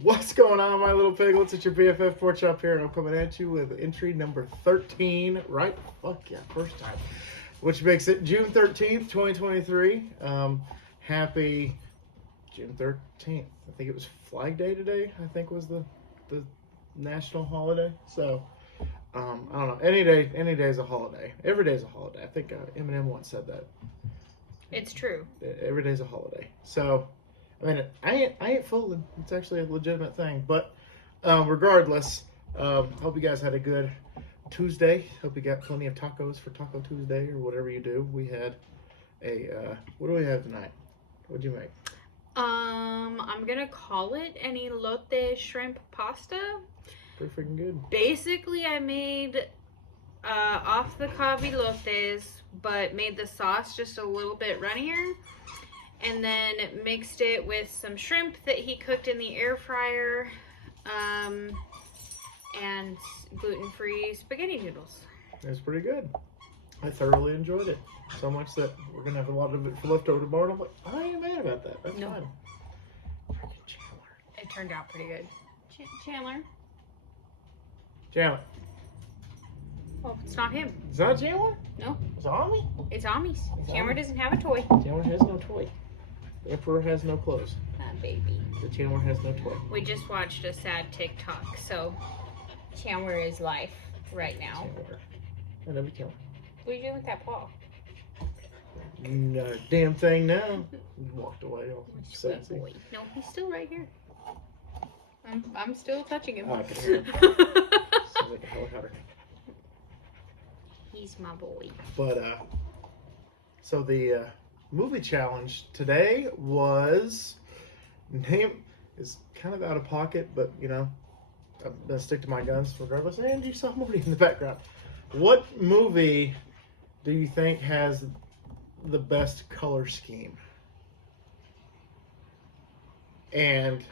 What's going on, my little piglets? It's your BFF Pork Chop here, and I'm coming at you with entry number 13, right? Fuck yeah, first time. Which makes it June 13th, 2023. Happy June 13th. I think it was Flag Day today, I think was the national holiday. So, I don't know. Any day is a holiday. Every day is a holiday. I think Eminem once said that. It's true. Every day's a holiday. So, I mean, I ain't fooling. It's actually a legitimate thing. But regardless, hope you guys had a good Tuesday. Hope you got plenty of tacos for Taco Tuesday or whatever you do. We had what do we have tonight? What'd you make? I'm gonna call it an elote shrimp pasta. Pretty freaking good. Basically, I made off the cob elotes, but made the sauce just a little bit runnier. And then mixed it with some shrimp that he cooked in the air fryer, and gluten-free spaghetti noodles. It was pretty good. I thoroughly enjoyed it. So much that we're going to have a lot of it left over tomorrow. And I'm like, I ain't mad about that. That's fine. Freaking Chandler. It turned out pretty good. Chandler? Chandler. Oh, it's not him. It's not Chandler? No. It's Ami? It's Ami's. It's Chandler Ami. doesn't have a toy. Chandler has no toy. The Emperor has no clothes. Baby. The Chandler has no toy. We just watched a sad TikTok, so Chandler is life right now. Chandler. I love you, Chandler. What are you doing with that paw? No damn thing now. He walked away all Sweet sassy. boy. No, he's still right here. I'm still touching him. Oh, I can hear him. Sounds like a helicopter. He's my boy. But so the movie challenge today was name is kind of out of pocket, but you know, I'm gonna stick to my guns regardless. And you saw Morty in the background. What movie do you think has the best color scheme? And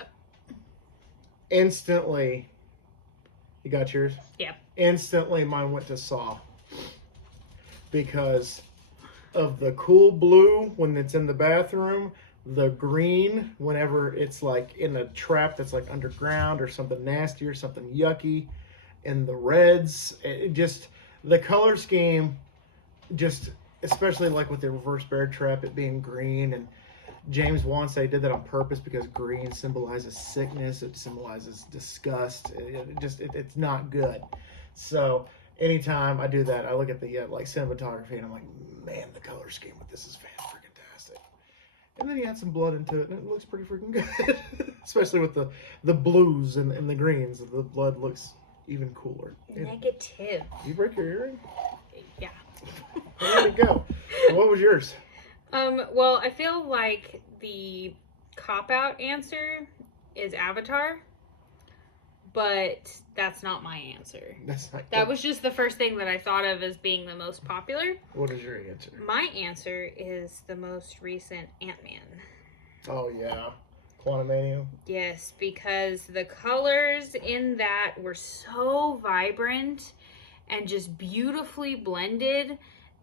instantly, you got yours? Yeah. Instantly, mine went to Saw. Because of the cool blue when it's in the bathroom, the green whenever it's like in a trap that's like underground or something nasty or something yucky, and the reds, it just, the color scheme, just, especially like with the reverse bear trap, it being green, and James Wan said he did that on purpose because green symbolizes sickness, it symbolizes disgust, it's not good. So anytime I do that, I look at the like cinematography and I'm like, man, the color scheme with this is fan-freaking-tastic. And then you add some blood into it and it looks pretty freaking good. Especially with the blues and the greens. The blood looks even cooler. Negative. You break your earring? Yeah. Where did it go? What was yours? Well, I feel like the cop-out answer is Avatar, but that's not my answer. That's not That was just the first thing that I thought of as being the most popular. What is your answer? My answer is the most recent Ant-Man. Oh, yeah. Quantumania? Yes, because the colors in that were so vibrant and just beautifully blended.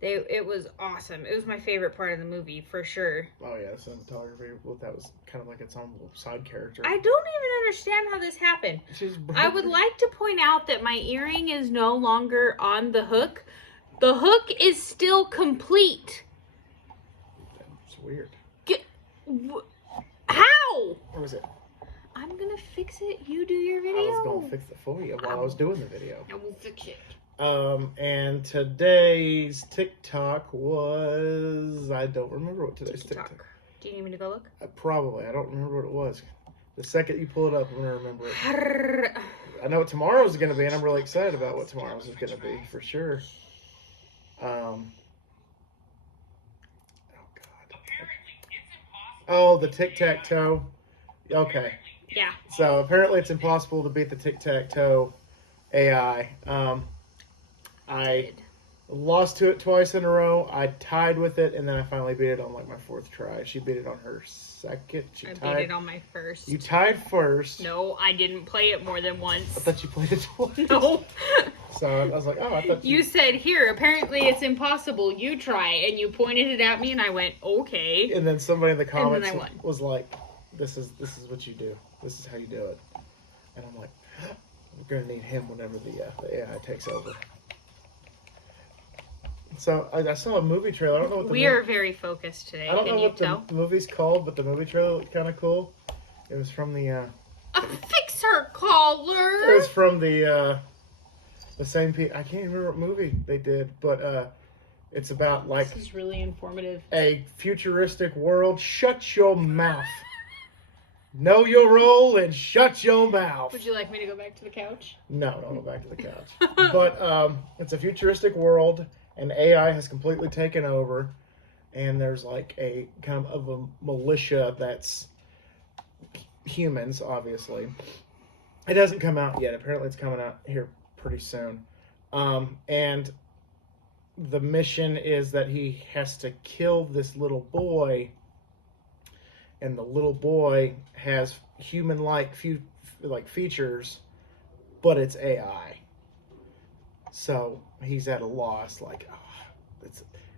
It was awesome. It was my favorite part of the movie, for sure. Oh, yeah. Cinematography. Well, that was kind of like its own little side character. I don't even understand how this happened. I would like to point out that my earring is no longer on the hook. The hook is still complete. It's weird. How? Where was it? I'm gonna fix it. You do your video. I was going to fix it for you while I was doing the video. I will fix it. And today's TikTok was, I don't remember what today's TikTok. Do you need me to go look? Probably. I don't remember what it was. The second you pull it up, I'm going to remember it. I know what tomorrow's is going to be, and I'm really excited about what tomorrow's is going to be, for sure. Oh, God. Oh, the tic-tac-toe. Okay. Yeah. So, apparently it's impossible to beat the tic-tac-toe AI. I lost to it twice in a row. I tied with it, and then I finally beat it on like my fourth try. She beat it on her second. I beat it on my first. You tied first. No, I didn't play it more than once. I thought you played it twice. No. So I was like, oh, I thought you said, here, apparently it's impossible. You try. And you pointed it at me, and I went, okay. And then somebody in the comments I won. was like, this is what you do. This is how you do it. And I'm like, we're gonna need him whenever the AI takes over. So I saw a movie trailer. I don't know what We are very focused today. I don't Can know you what tell? the movie's called, but the movie trailer looked kind of cool. It was from the. A fixer collar. It was from the same people. I can't remember what movie they did, but it's about like This is really informative. a futuristic world. Shut your mouth. Know your role and shut your mouth. Would you like me to go back to the couch? No, don't go back to the couch. But it's a futuristic world, and AI has completely taken over, and there's like a kind of a militia that's humans, obviously. It hasn't come out yet. Apparently, it's coming out here pretty soon. And the mission is that he has to kill this little boy, and the little boy has human-like features, but it's AI. So he's at a loss, like, oh,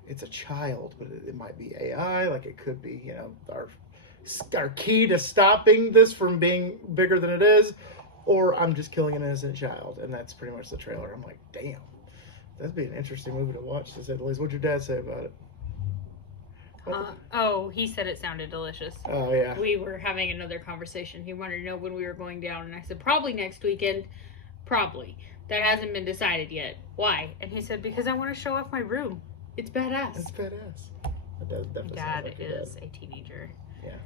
it's a child, but it might be AI. Like, it could be, our key to stopping this from being bigger than it is, or I'm just killing an innocent child. And that's pretty much the trailer. I'm like, damn, that'd be an interesting movie to watch, to say the least. What'd your dad say about it? Oh, he said it sounded delicious. Oh, yeah. We were having another conversation. He wanted to know when we were going down, and I said, probably next weekend. Probably. That hasn't been decided yet. Why? And he said, because I want to show off my room. It's badass. It's badass. It does definitely sound Dad like your is dad. a teenager. Yeah.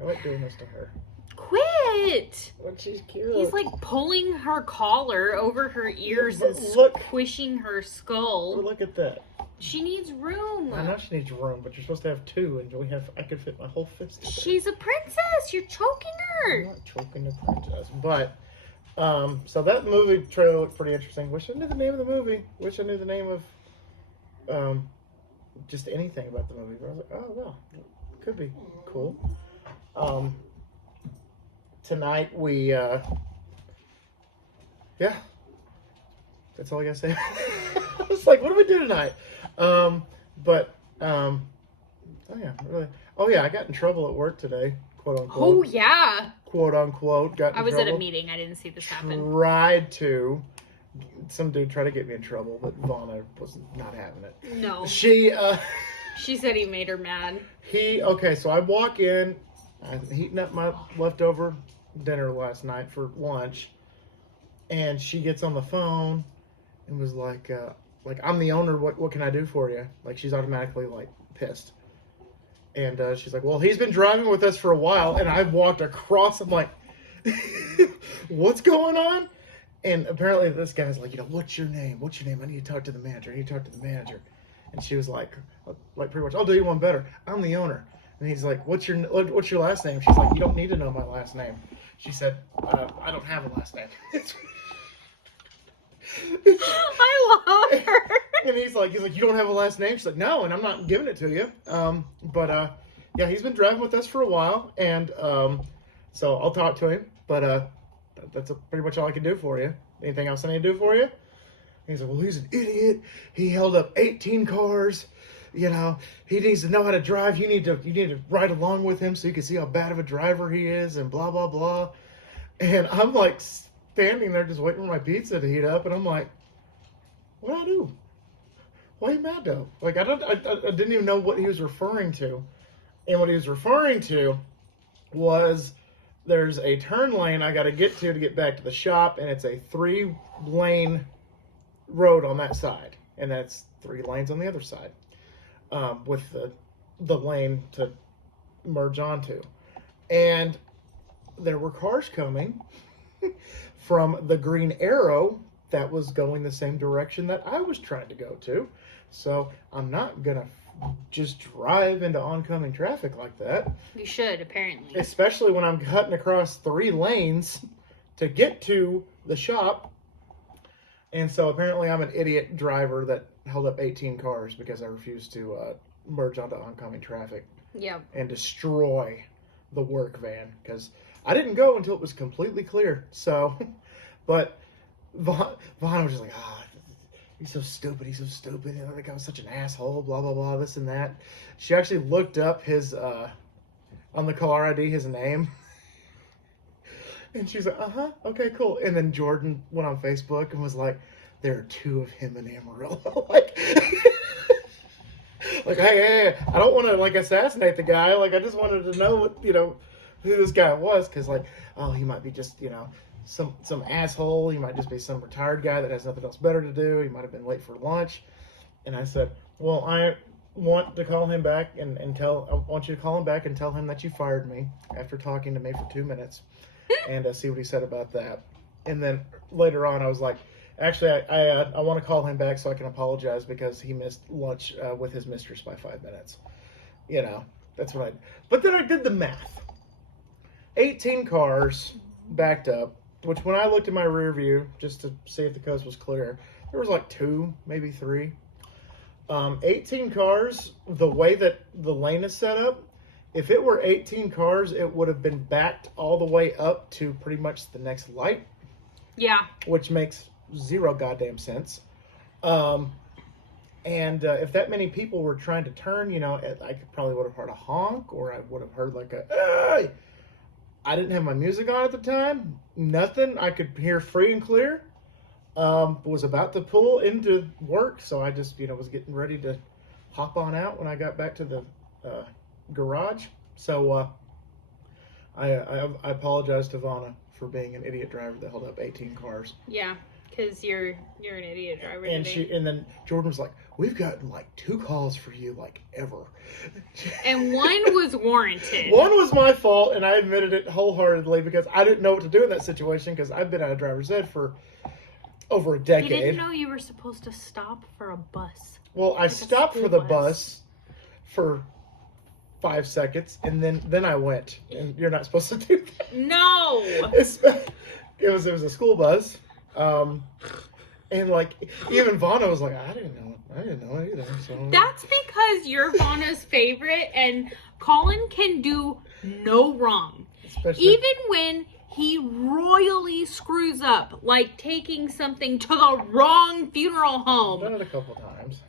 I like doing this to her. Quit! But she's cute. He's like pulling her collar over her ears Yeah, and but look. squishing her Oh, skull. look at that. She needs room. I know she needs room, but you're supposed to have two, and I could fit my whole fist in there. She's a princess. You're choking I'm her. not choking the princess. But, so that movie trailer looked pretty interesting. Wish I knew the name of the movie. Wish I knew the name of, just anything about the movie. But I was like, oh, well, could be cool. Tonight we, yeah. That's all I gotta say. I was like, what do we do tonight? Oh yeah, really. Oh yeah, I got in trouble at work today, quote unquote. Oh, yeah. Quote unquote. Got in I was trouble. at a meeting. I didn't see this happen. Tried to. Some dude tried to get me in trouble, but Vonna was not having it. No. She, She said he made her mad. okay, so I walk in, I'm heating up my leftover dinner last night for lunch, and she gets on the phone and was like, I'm the owner, what can I do for you? Like, she's automatically, like, pissed. And she's like, well, he's been driving with us for a while, and I walked across, I'm like, what's going on? And apparently this guy's like, what's your name? What's your name? I need to talk to the manager. And she was like pretty much, I'll do you one better. I'm the owner. And he's like, what's your last name? She's like, you don't need to know my last name. She said, I don't have a last name. I love her. And he's like, you don't have a last name? She's like, no, and I'm not giving it to you. Yeah, he's been driving with us for a while, and so I'll talk to him. But that's pretty much all I can do for you. Anything else I need to do for you? And he's like, well, he's an idiot. He held up 18 cars. He needs to know how to drive. You need to ride along with him so you can see how bad of a driver he is, and blah blah blah. And I'm like standing there just waiting for my pizza to heat up, and I'm like, what do I do? Why are you mad though? Like, I didn't even know what he was referring to. And what he was referring to was there's a turn lane I got to get back to the shop, and it's a 3-lane road on that side, and that's 3 lanes on the other side, with the lane to merge onto. And there were cars coming from the green arrow that was going the same direction that I was trying to go to. So I'm not gonna just drive into oncoming traffic like that. You should, apparently. Especially when I'm cutting across 3 lanes to get to the shop. And so apparently I'm an idiot driver that held up 18 cars because I refused to merge onto oncoming traffic. Yeah. And destroy the work van. Because I didn't go until it was completely clear. So, but Vaughn was just like, he's so stupid. That guy was such an asshole, blah, blah, blah, this and that. She actually looked up his on the caller ID his name. And she's like, okay, cool. And then Jordan went on Facebook and was like, there are 2 of him in Amarillo. like, hey, I don't want to, like, assassinate the guy. Like, I just wanted to know what, who this guy was. Because, like, oh, he might be just, some asshole. He might just be some retired guy that has nothing else better to do. He might have been late for lunch. And I said, well, I want to call him back I want you to call him back and tell him that you fired me after talking to me for 2 minutes. And see what he said about that. And then later on, I was like, actually, I want to call him back so I can apologize because he missed lunch with his mistress by 5 minutes. That's what I... But then I did the math. 18 cars backed up, which when I looked in my rear view, just to see if the coast was clear, there was like 2, maybe 3. 18 cars, the way that the lane is set up, if it were 18 cars, it would have been backed all the way up to pretty much the next light. Yeah. Which makes 0 goddamn sense. And if that many people were trying to turn, I probably would have heard a honk, or I would have heard like a, hey! I didn't have my music on at the time. Nothing. I could hear free and clear. Was about to pull into work, so I just, was getting ready to hop on out when I got back to the garage. So I apologize to Vanna for being an idiot driver that held up 18 cars. Yeah, because you're an idiot driver. And then Jordan was like, we've gotten like 2 calls for you like ever. And one was warranted. One was my fault, and I admitted it wholeheartedly because I didn't know what to do in that situation because I've been out of driver's ed for over a decade. You didn't know you were supposed to stop for a bus. Well, I stopped for the bus for 5 seconds, and then I went. And you're not supposed to do that. No. It was a school bus, and like even Vanna was like, I didn't know it either. So. That's because you're Vanna's favorite, and Colin can do no wrong. Even when he royally screws up, like taking something to the wrong funeral home. I've done it a couple times.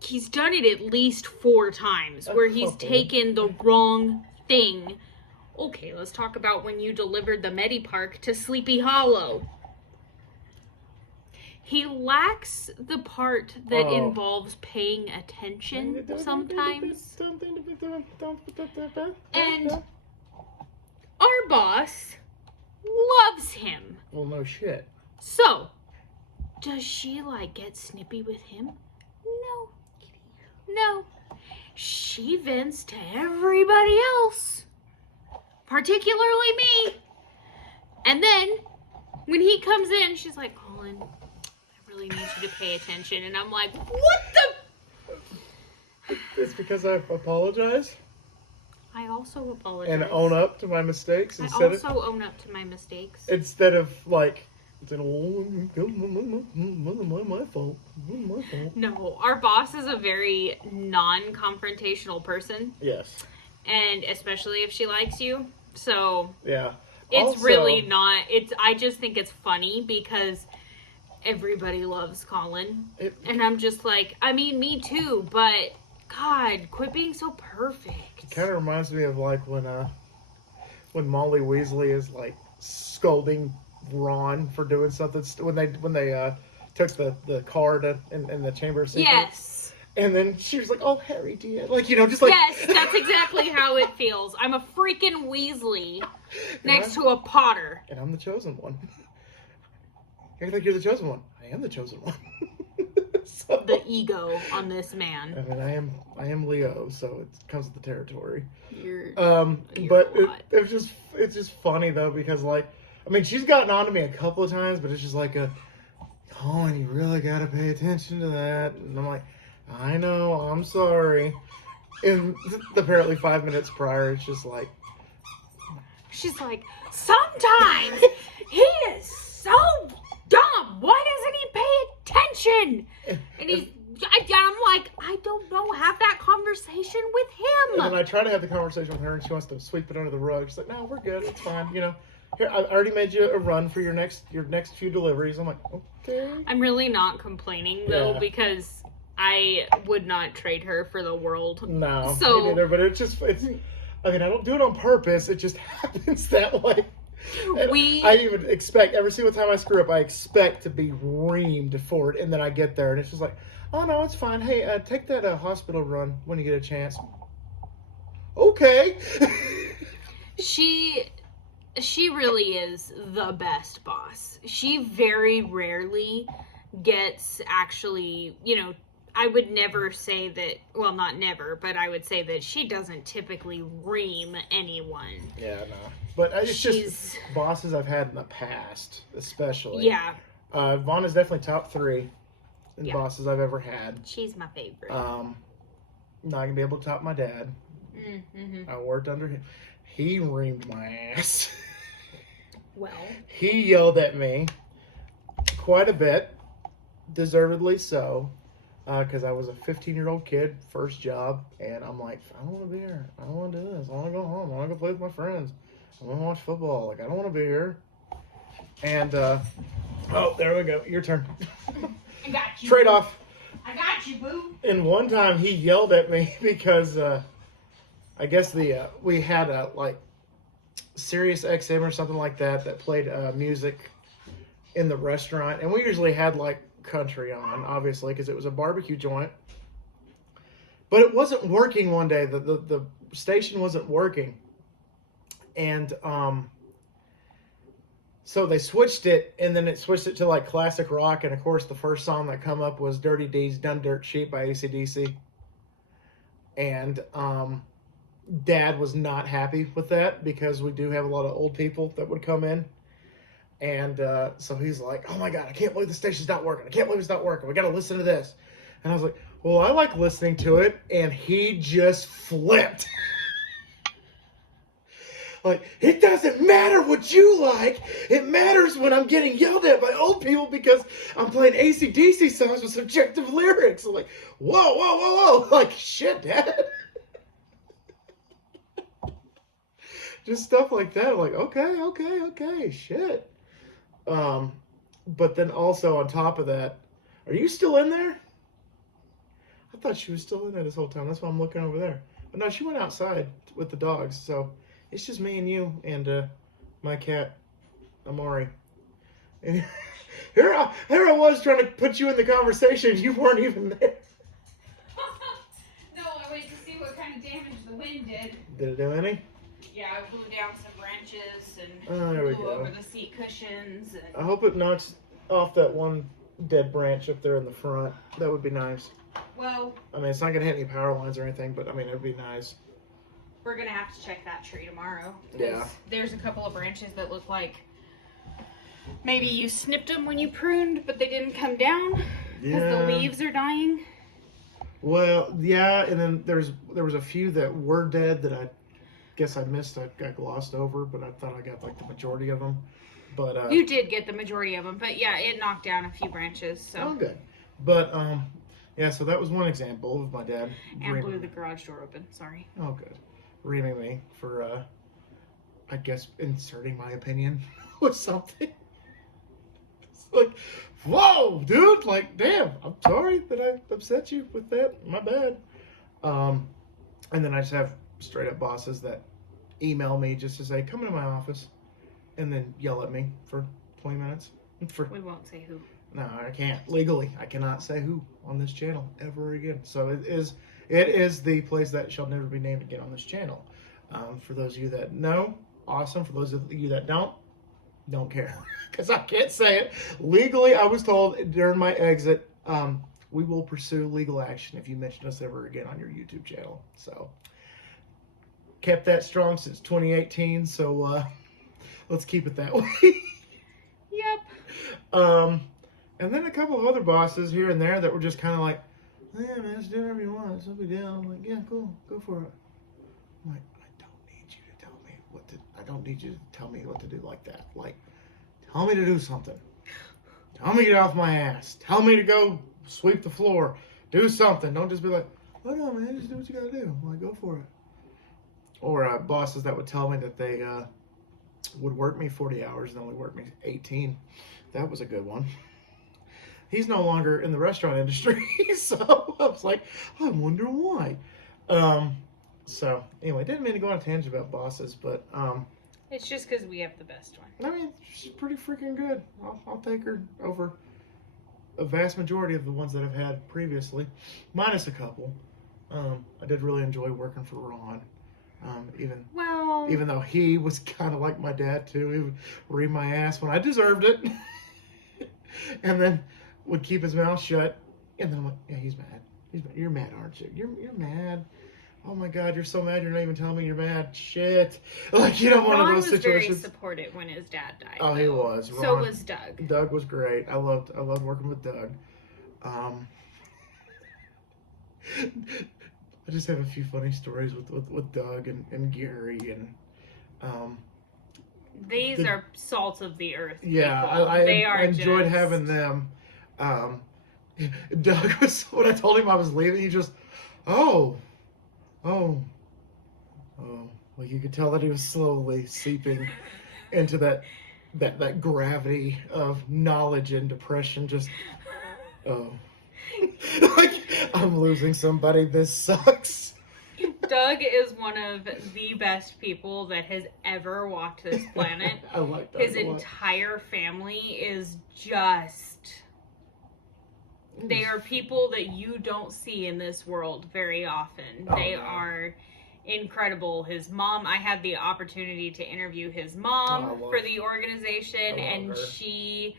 He's done it at least 4 times where he's taken the wrong thing. Okay, let's talk about when you delivered the Medipark to Sleepy Hollow. He lacks the part that involves paying attention sometimes. And our boss loves him. Well, no shit. So, does she, get snippy with him? No. She vents to everybody else. Particularly me. And then, when he comes in, she's like, Colin, I really need you to pay attention. And I'm like, what the? It's because I apologize. I also apologize. And own up to my mistakes. I also own up to my mistakes. Instead of, my fault. No, our boss is a very non-confrontational person. Yes. And especially if she likes you. So, yeah. It's also, really not. I just think it's funny because everybody loves Colin. And I'm just like, I mean, me too, but God, quit being so perfect. It kind of reminds me of when Molly Weasley is scolding Ron for doing something when they took the card in the Chamber of Secrets. Yes. And then she was like, "Oh, Harry, dear," Yes, that's exactly how it feels. I'm a freaking Weasley next to a Potter, and I'm the chosen one. You think you're the chosen one? I am the chosen one. So, the ego on this man. I mean, I am Leo, so it comes with the territory. You're but it's just funny though because she's gotten on to me a couple of times, but it's just Colin, you really got to pay attention to that. And I'm like, I know, I'm sorry. And apparently 5 minutes prior, it's just she's like, sometimes he is so dumb. Why doesn't he pay attention? And I'm like, I don't know. Have that conversation with him. And then I try to have the conversation with her, and she wants to sweep it under the rug. She's like, no, we're good. It's fine. Here, I already made you a run for your next few deliveries. I'm like, okay. I'm really not complaining though because I would not trade her for the world. No, So- me neither, but I mean, I don't do it on purpose. It just happens that way. And I even expect, every single time I screw up, I expect to be reamed for it, and then I get there, and it's just like, oh, no, it's fine. Hey, take that hospital run when you get a chance. Okay. She really is the best boss. She very rarely gets actually, I would never say that, well, not never, but I would say that she doesn't typically ream anyone. Yeah, no. But it's She's- just bosses I've had in the past, especially. Yeah, Vaughn is definitely top 3 in Yeah. bosses I've ever had. she's my favorite. Not gonna be able to top my dad. Mm-hmm. I worked under him. He reamed my ass. Well, He yelled at me quite a bit, deservedly so, because I was a 15-year-old kid, first job, and I'm like, I don't want to be here. I don't want to do this. I want to go home. I want to go play with my friends. I want to watch football. Like, I don't want to be here. And, oh, there we go. Your turn. I got you. Trade off. I got you, boo. And one time he yelled at me because I guess we had a like Sirius XM or something like that played music in the restaurant, and we usually had like country on, obviously, because it was a barbecue joint. But it wasn't working one day. The station wasn't working, and so they switched it, and then it switched it to like classic rock, and of course the first song that come up was Dirty Deeds Done Dirt Cheap by AC/DC. And Dad was not happy with that because we do have a lot of old people that would come in. And so he's like, oh my God, I can't believe the station's not working. I can't believe it's not working. We got to listen to this. And I was like, well, I like listening to it. And he just flipped. Like, it doesn't matter what you like. It matters when I'm getting yelled at by old people because I'm playing AC/DC songs with subjective lyrics. I'm like, whoa, whoa, whoa, whoa. Like, shit, Dad. Just stuff like that. I'm like, okay, shit. But then also on top of that, are you still in there? I thought she was still in there this whole time. That's why I'm looking over there. But no, she went outside with the dogs. So it's just me and you and my cat, Amari. And here I was trying to put you in the conversation. You weren't even there. No, I went to see what kind of damage the wind did. Did it do any? Yeah, I blew down some branches and Oh, there we blew go. over the seat cushions. And... I hope it knocks off that one dead branch up there in the front. That would be nice. Well, I mean, it's not going to hit any power lines or anything, but I mean, it would be nice. we're going to have to check that tree tomorrow. 'Cause Yeah. There's a couple of branches that look like maybe you snipped them when you pruned, but they didn't come down because the leaves are dying. Well, yeah, and then there was a few that were dead that I guess I missed. I got glossed over, but I thought I got like the majority of them. But You did get the majority of them, but yeah, it knocked down a few branches. So oh, good. But yeah, so that was one example of my dad. and blew the garage door open. Sorry. Oh, good. Reaming me for, I guess, inserting my opinion with something. It's like, whoa, dude! Like, damn, I'm sorry that I upset you with that. My bad. And then I just have straight up bosses that email me just to say, come into my office, and then yell at me for 20 minutes. We won't say who. No, I can't. Legally, I cannot say who on this channel ever again. So it is the place that shall never be named again on this channel. For those of you that know, awesome. For those of you that don't care. Because I can't say it. Legally, I was told during my exit, we will pursue legal action if you mention us ever again on your YouTube channel. So, kept that strong since 2018, so let's keep it that way. Yep. And then a couple of other bosses here and there that were just kind of like, yeah, man, just do whatever you want. It's no big deal. I'm like, yeah, cool, go for it. I'm like, I don't need you to tell me what to. I don't need you to tell me what to do like that. Like, tell me to do something. Tell me to get off my ass. Tell me to go sweep the floor. Do something. Don't just be like, oh no, man, just do what you gotta do. I'm like, go for it. Or bosses that would tell me that they would work me 40 hours and only work me 18. That was a good one. he's no longer in the restaurant industry. So I was like, I wonder why. So anyway, didn't mean to go on a tangent about bosses, but It's just because we have the best one. I mean, she's pretty freaking good. I'll take her over a vast majority of the ones that I've had previously, minus a couple. I did really enjoy working for Ron. Even though he was kind of like my dad too, he would read my ass when I deserved it, and then would keep his mouth shut. And then I'm like, yeah, he's mad. He's mad. You're mad, aren't you? You're mad. Oh my God, you're so mad. You're not even telling me you're mad. Shit. Like, you don't want Ron to was those situations. very supportive when his dad died. Oh, he was. So Ron, was Doug. Doug was great. I loved working with Doug. I just have a few funny stories with Doug and Gary and These are salt of the earth. yeah, people. I They are enjoyed just... having them. Doug was, when I told him I was leaving, he just, oh, like you could tell that he was slowly seeping into that gravity of knowledge and depression. Just, oh, like I'm losing somebody. This sucks. Doug is one of the best people that has ever walked this planet. I like that. His entire family is just... They are people that you don't see in this world very often. They are incredible. His mom, I had the opportunity to interview his mom for the organization, and she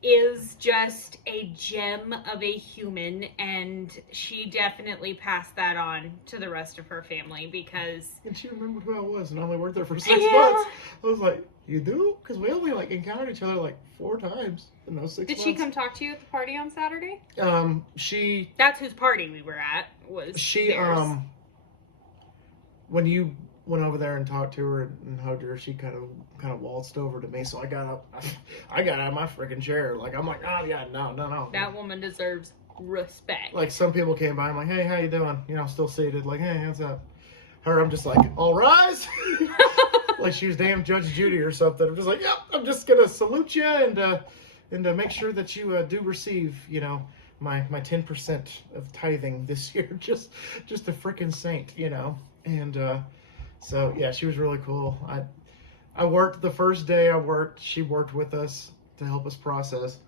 is just a gem of a human, and she definitely passed that on to the rest of her family because... And she remembered who I was, and I only worked there for 6 months. I was like, you do? Because we only encountered each other 4 times in those 6 months. Did she come talk to you at the party on Saturday? She... That's whose party we were at, was she, theirs. When you went over there and talked to her and hugged her, she kind of waltzed over to me, so I got up. I got out of my freaking chair. I'm like, oh yeah, no. That woman deserves respect. Some people came by, I'm like, hey, how you doing? Still seated, hey, what's up? Her, I'm just like, all rise. Like she was damn Judge Judy or something. I'm just like, yep, I'm just gonna salute you and make sure that you do receive, my 10% of tithing this year. Just a freaking saint, And so yeah, she was really cool. I worked the first day she worked with us to help us process.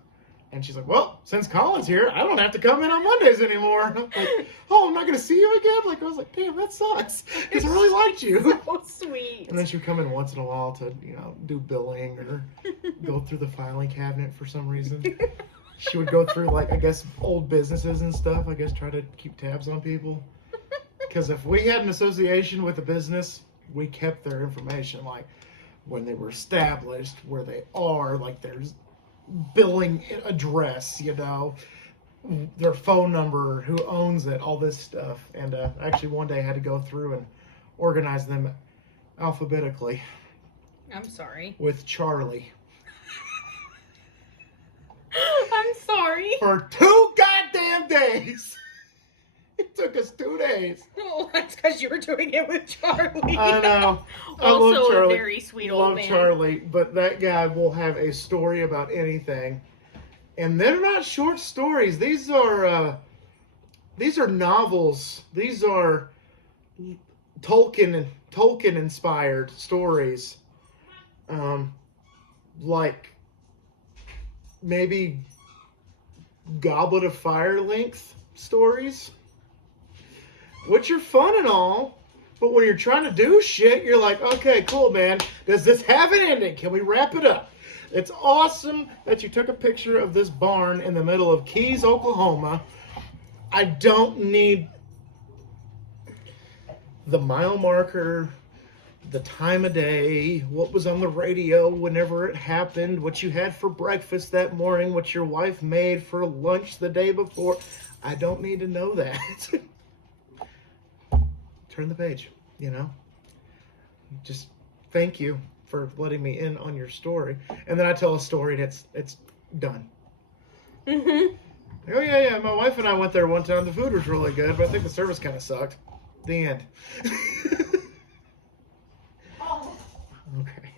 And she's like, well, since Colin's here, I don't have to come in on Mondays anymore. And I'm like, oh, I'm not going to see you again? I was like, damn, that sucks. Because I really liked you. So sweet. And then she would come in once in a while to, do billing or go through the filing cabinet for some reason. She would go through, I guess, old businesses and stuff. I guess try to keep tabs on people. Because if we had an association with a business, we kept their information, when they were established, where they are, there's billing address, their phone number, who owns it, all this stuff. And actually one day I had to go through and organize them alphabetically. I'm sorry. With Charlie. I'm sorry. For 2 goddamn days. It took us 2 days. Oh, that's because you were doing it with Charlie. I know. I Also love Charlie. a very sweet old man. Love Charlie, but that guy will have a story about anything, and they're not short stories. These are novels. These are Tolkien inspired stories. Like maybe Goblet of Fire length stories. Which are fun and all, but when you're trying to do shit, you're like, okay, cool, man. Does this have an ending? Can we wrap it up? It's awesome that you took a picture of this barn in the middle of Keys, Oklahoma. I don't need the mile marker, the time of day, what was on the radio whenever it happened, what you had for breakfast that morning, what your wife made for lunch the day before. I don't need to know that. Turn the page, Just thank you for letting me in on your story. And then I tell a story and it's done. Mm-hmm. Oh, yeah. My wife and I went there one time. The food was really good, but I think the service kind of sucked. The end. Okay.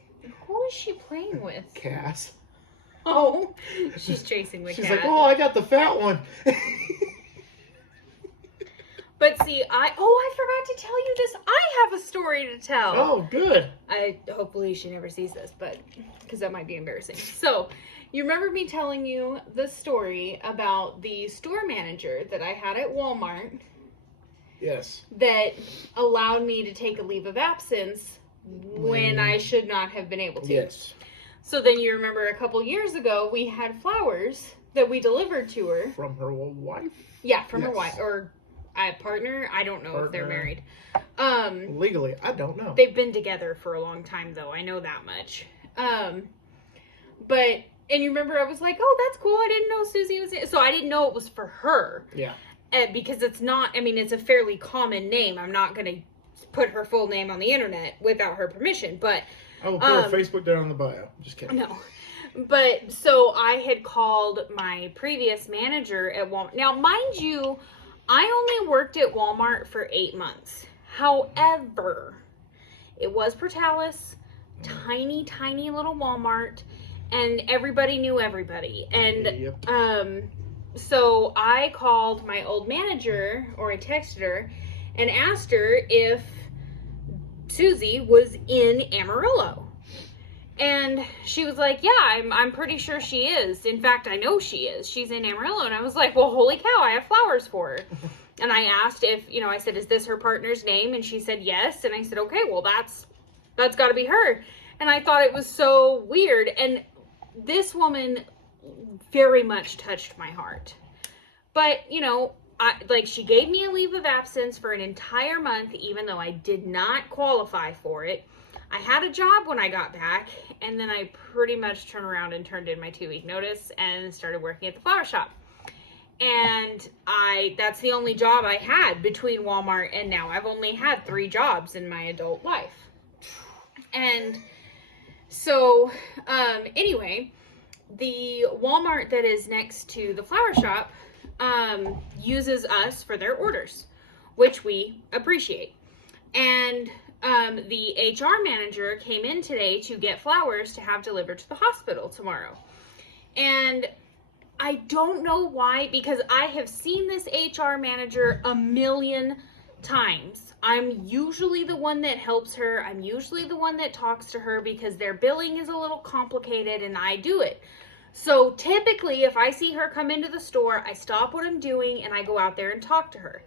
Who is she playing with? Cass. Oh, she's chasing the She's cat. like, oh, I got the fat one. But see, I forgot to tell you this. I have a story to tell. Oh, good. Hopefully she never sees this, but because that might be embarrassing. So, you remember me telling you the story about the store manager that I had at Walmart Yes. that allowed me to take a leave of absence when I should not have been able to. Yes. So then you remember a couple years ago we had flowers that we delivered to her. From her wife? Yeah, from her Yes. wife or partner. I don't know if they're Partner. married. Legally, I don't know. They've been together for a long time though. I know that much. But and you remember I was like, oh, that's cool. I didn't know Susie was in. So I didn't know it was for her. Yeah. Because it's not, I mean, it's a fairly common name. I'm not going to put her full name on the internet without her permission, but I will put her Facebook down in the bio. Just kidding. no. But so I had called my previous manager at Walmart. Now, mind you, I only worked at Walmart for 8 months. However, it was Portales, tiny, tiny little Walmart, and everybody knew everybody. And Yep. so I called my old manager, or I texted her, and asked her if Susie was in Amarillo. And she was like, yeah, I'm pretty sure she is. In fact, I know she is. She's in Amarillo. And I was like, well, holy cow, I have flowers for her. And I asked if, I said, is this her partner's name? And she said, yes. And I said, okay, well, that's got to be her. And I thought it was so weird. And this woman very much touched my heart. But, she gave me a leave of absence for an entire month, even though I did not qualify for it. I had a job when I got back, and then I pretty much turned around and turned in my 2-week notice and started working at the flower shop. And that's the only job I had between Walmart and now. I've only had 3 jobs in my adult life. And so, anyway, the Walmart that is next to the flower shop uses us for their orders, which we appreciate. And the HR manager came in today to get flowers to have delivered to the hospital tomorrow. And I don't know why, because I have seen this HR manager a million times. I'm usually the one that helps her. I'm usually the one that talks to her because their billing is a little complicated and I do it. So typically, if I see her come into the store, I stop what I'm doing and I go out there and talk to her.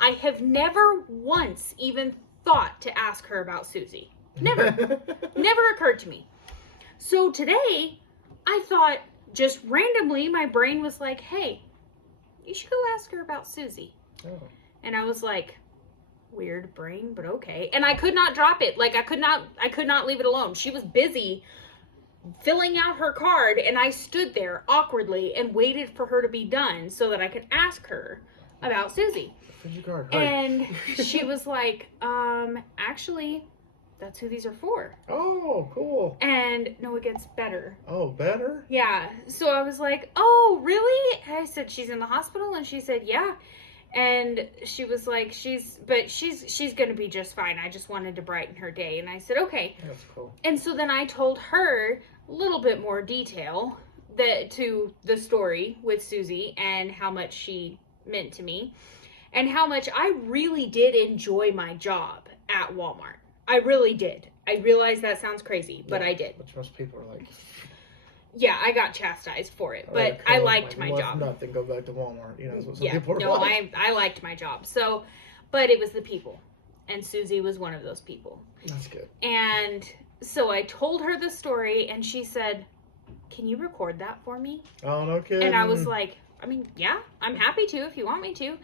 I have never once even thought to ask her about Susie. Never. Never occurred to me. So today, I thought, just randomly, my brain was like, hey, you should go ask her about Susie. Oh. And I was like, weird brain, but okay. And I could not drop it. Like, I could not leave it alone. She was busy filling out her card, and I stood there awkwardly and waited for her to be done so that I could ask her about Susie. Finish your card. And she was like, actually, that's who these are for. Oh, cool. And no, it gets better. Oh, better? Yeah. So I was like, oh, really? And I said, she's in the hospital? And she said, yeah. And she was like, she's going to be just fine. I just wanted to brighten her day. And I said, okay. That's cool. And so then I told her a little bit more detail to the story with Susie and how much she meant to me and how much I really did enjoy my job at Walmart. I really did. I realize that sounds crazy, but I did. Which most people are like, yeah, I got chastised for it, but I liked my job. Nothing, go back to Walmart. That's what some Yeah, people are no, like. I liked my job. So, but it was the people, and Susie was one of those people. That's good. And so I told her the story, and she said, "Can you record that for me?" Oh, no kidding. And I was like, I mean, yeah, I'm happy to if you want me to.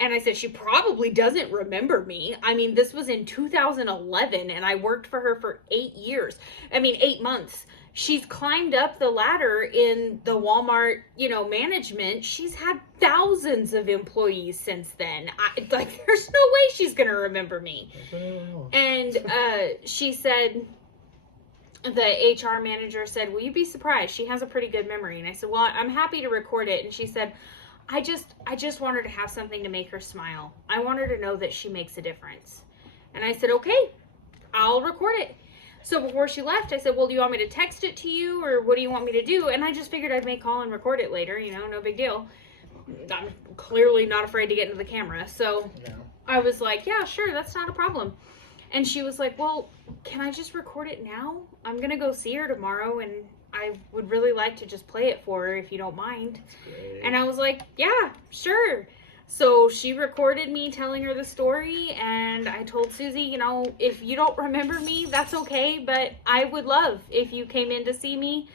And I said, she probably doesn't remember me. I mean, this was in 2011, and I worked for her for 8 months. She's climbed up the ladder in the Walmart, management. She's had thousands of employees since then. There's no way she's going to remember me. And she said, the HR manager said, will you be surprised? She has a pretty good memory. And I said, well, I'm happy to record it. And she said, I just want her to have something to make her smile. I want her to know that she makes a difference. And I said, okay, I'll record it. So before she left, I said, well, do you want me to text it to you, or what do you want me to do? And I just figured I'd make call and record it later, no big deal. I'm clearly not afraid to get into the camera. So I was like, yeah, sure, that's not a problem. And she was like, well, can I just record it now? I'm going to go see her tomorrow, and I would really like to just play it for her if you don't mind. And I was like, yeah, sure. So she recorded me telling her the story, and I told Susie, if you don't remember me, that's okay, but I would love if you came in to see me.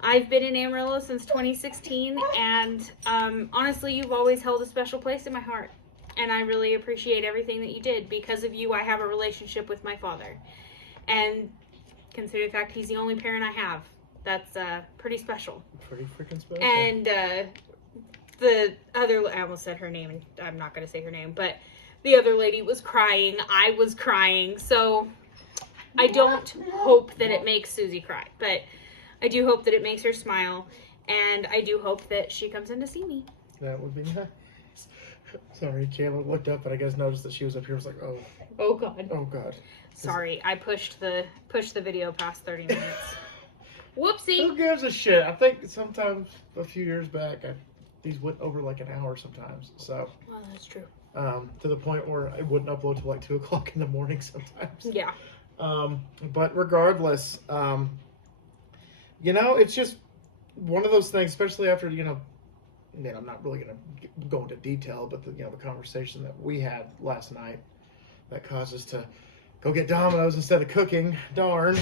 I've been in Amarillo since 2016, and honestly, you've always held a special place in my heart, and I really appreciate everything that you did. Because of you, I have a relationship with my father, and consider the fact he's the only parent I have. That's pretty special. Pretty freaking special. And the other, I almost said her name, and I'm not going to say her name, but the other lady was crying. I was crying. So I don't hope that it makes Susie cry, but I do hope that it makes her smile. And I do hope that she comes in to see me. That would be nice. Sorry, Kayla looked up, and I guess noticed that she was up here. I was like, oh. Oh, God. Oh, God. Sorry, I pushed the video past 30 minutes. Whoopsie. Who gives a shit? I think sometimes a few years back, these went over like an hour sometimes. So. Well, that's true. To the point where I wouldn't upload till like 2 o'clock in the morning sometimes. Yeah. But regardless, it's just one of those things, especially after, I'm not really going to go into detail, but the conversation that we had last night that caused us to go get Domino's instead of cooking. Darn.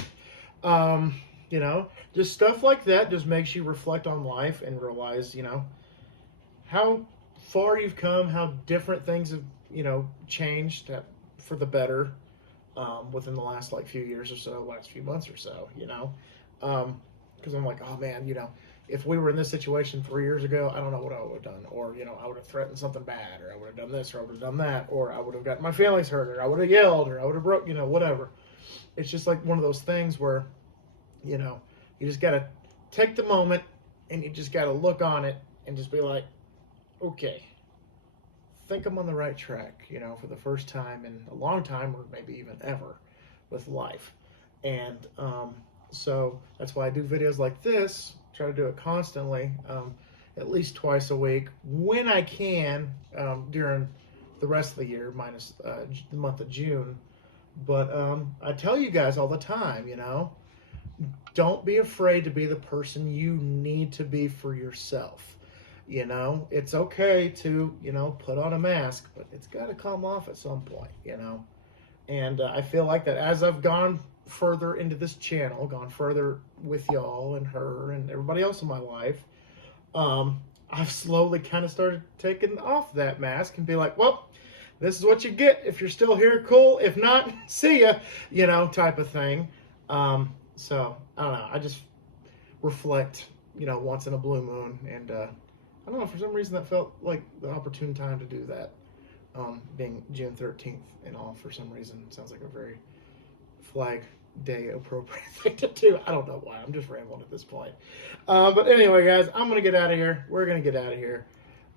Just stuff like that just makes you reflect on life and realize, how far you've come, how different things have, changed for the better within the last few years or so, last few months or so, because I'm like, oh man, if we were in this situation 3 years ago, I don't know what I would have done, or I would have threatened something bad, or I would have done this, or I would have done that, or I would have got my feelings hurt, or I would have yelled, or I would have broke, whatever. It's just like one of those things where, you just got to take the moment and you just got to look on it and just be like, okay, think I'm on the right track, for the first time in a long time, or maybe even ever with life. And so that's why I do videos like this, try to do it constantly, at least twice a week when I can, during the rest of the year, minus the month of June. But I tell you guys all the time, don't be afraid to be the person you need to be for yourself. It's okay to, put on a mask, but it's got to come off at some point, And I feel like that as I've gone further into this channel, gone further with y'all and her and everybody else in my life, I've slowly kind of started taking off that mask and be like, well, this is what you get. If you're still here, cool. If not, see ya, type of thing. So, I don't know. I just reflect, once in a blue moon. And I don't know, for some reason that felt like the opportune time to do that. Being June 13th and all, for some reason. Sounds like a very Flag Day appropriate thing to do. I don't know why. I'm just rambling at this point. But anyway, guys, I'm going to get out of here. We're going to get out of here.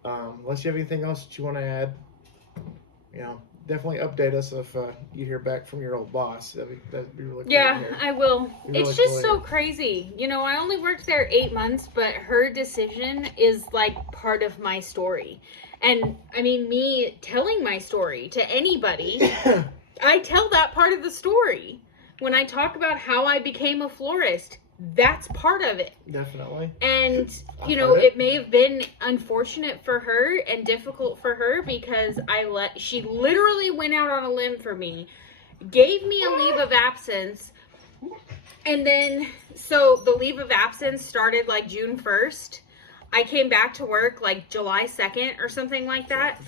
Unless you have anything else that you want to add, definitely update us if you hear back from your old boss. That'd be really cool. Yeah, I will. Really it's just cool so crazy. I only worked there 8 months, but her decision is like part of my story. And I mean, me telling my story to anybody, I tell that part of the story. When I talk about how I became a florist, that's part of it. Definitely. And, it may have been unfortunate for her and difficult for her because she literally went out on a limb for me, gave me a leave of absence. And then, so the leave of absence started like June 1st. I came back to work like July 2nd or something like that.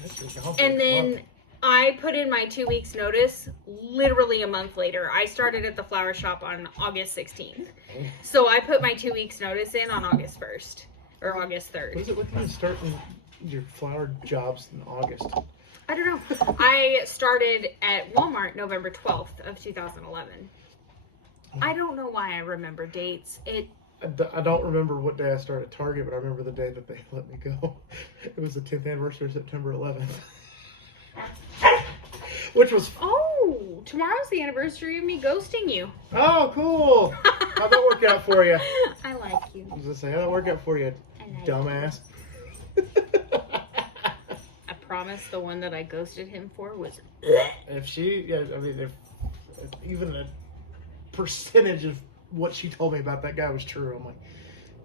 And then I put in my 2 weeks notice literally a month later. I started at the flower shop on August 16th. So I put my 2 weeks notice in on August 1st or August 3rd. What is it looking at starting your flower jobs in August? I don't know. I started at Walmart November 12th of 2011. I don't know why I remember dates. I don't remember what day I started at Target, but I remember the day that they let me go. It was the 10th anniversary of September 11th. Which was tomorrow's the anniversary of me ghosting you. Oh, cool. How'd that work out for you? I like you. I was gonna say, how'd that work out for you, I like dumbass? I promise the one that I ghosted him for was. If she, yeah, I mean, if even a percentage of what she told me about that guy was true, I'm like,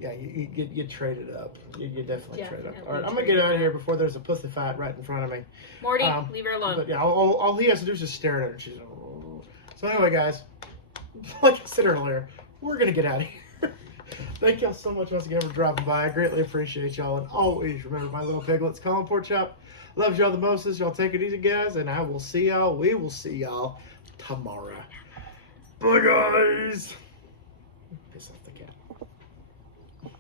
yeah, you trade it up. You definitely trade it up. All right, I'm gonna get out of here before there's a pussy fight right in front of me. Morty, leave her alone. But yeah, all he has to do is just stare at her. And she's oh. So anyway, guys, like I said earlier, we're gonna get out of here. Thank y'all so much once again for dropping by. I greatly appreciate y'all, and always remember my little piglets, Colin Pork Chop. Loves y'all the most. Y'all take it easy, guys, and I will see y'all. We will see y'all tomorrow. Bye, guys.